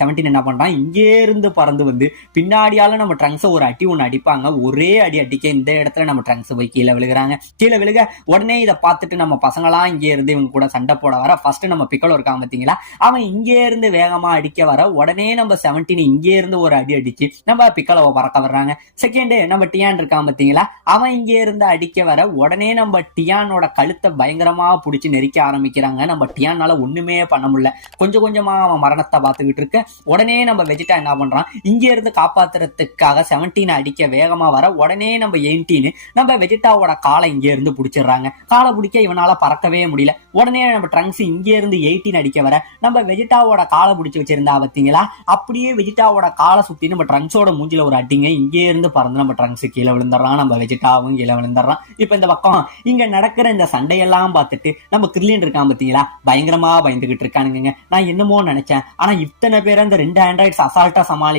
17 என்ன பண்றான், இங்கே இருந்து பறந்து வந்து பின்னாடியால நம்ம ட்ரங்க்ஸை ஒரு அடி ஒன்று அடிப்பாங்க. ஒரே அடி அடிக்க இந்த இடத்துல நம்ம ட்ரங்க்ஸ் போய் கீழே விழுகிறாங்க. கீழே விழுக உடனே இதை பார்த்துட்டு நம்ம பசங்களாம் இங்கே இருந்து இவங்க கூட சண்டை போட வர, ஃபர்ஸ்ட் நம்ம பிக்கலோ இருக்கான் பார்த்தீங்களா, அவன் இங்கே இருந்து வேகமா அடிக்க வர உடனே நம்ம 17 இங்கே இருந்து ஒரு அடி அடிச்சு நம்ம பிக்கலோவை பறக்க வர்றாங்க. செகண்ட் நம்ம டியான் இருக்கான் பார்த்தீங்களா, அவன் இங்கே இருந்து அடிக்க வர உடனே நம்ம டியானோட கழுத்தை பயங்கரமா பிடிச்சி நெரிக்க ஆரம்பிக்கிறாங்க. நம்ம டியானால ஒண்ணுமே பண்ண முடியல. கொஞ்சம் கொஞ்சமா அவன் மரணத்தை பார்த்துக்கிட்டு இருக்க உடனே நம்ம வெஜிடா என்ன பண்றான், இங்க இருந்து காப்பாத்துறதுக்காக 17 அடிக்க வேகமா வர உடனே நம்ம 18 நம்ம வெஜிடாவோட காலை இங்க இருந்து பிடிச்சிடுறாங்க. காலை பிடிக்க இவனால பறக்கவே முடியல. உடனே நம்ம ட்ரங்க்ஸ் இங்க இருந்து 18 அடிக்க வர நம்ம வெஜிடாவோட காலை பிடிச்சி வச்சிருந்தா பார்த்தீங்களா, அப்படியே வெஜிடாவோட காலை சுத்தி நம்ம ட்ரங்க்ஸோட மூஞ்சில ஒரு அடிங்க இங்கே இருந்து பறந்து நம்ம ட்ரங்க்ஸ் கீழே விழுந்துடுறான். நம்ம வெஜிடாவும் கீழே விழுந்துடுறான். இப்ப இந்த பக்கம் இங்க நடக்கிற இந்த சண்டையெல்லாம் பார்த்துட்டு நம்ம கிரில்லியன் இருக்கான் பார்த்தீங்களா, பயங்கரமா பயந்துகிட்டு இருக்கானுங்க. நான் என்னமோ நினைச்சேன், ஆனா இத்தனை பேர் அந்த 2 ஆண்ட்ராய்ட்ஸ் அசால்ட்டா சமாளி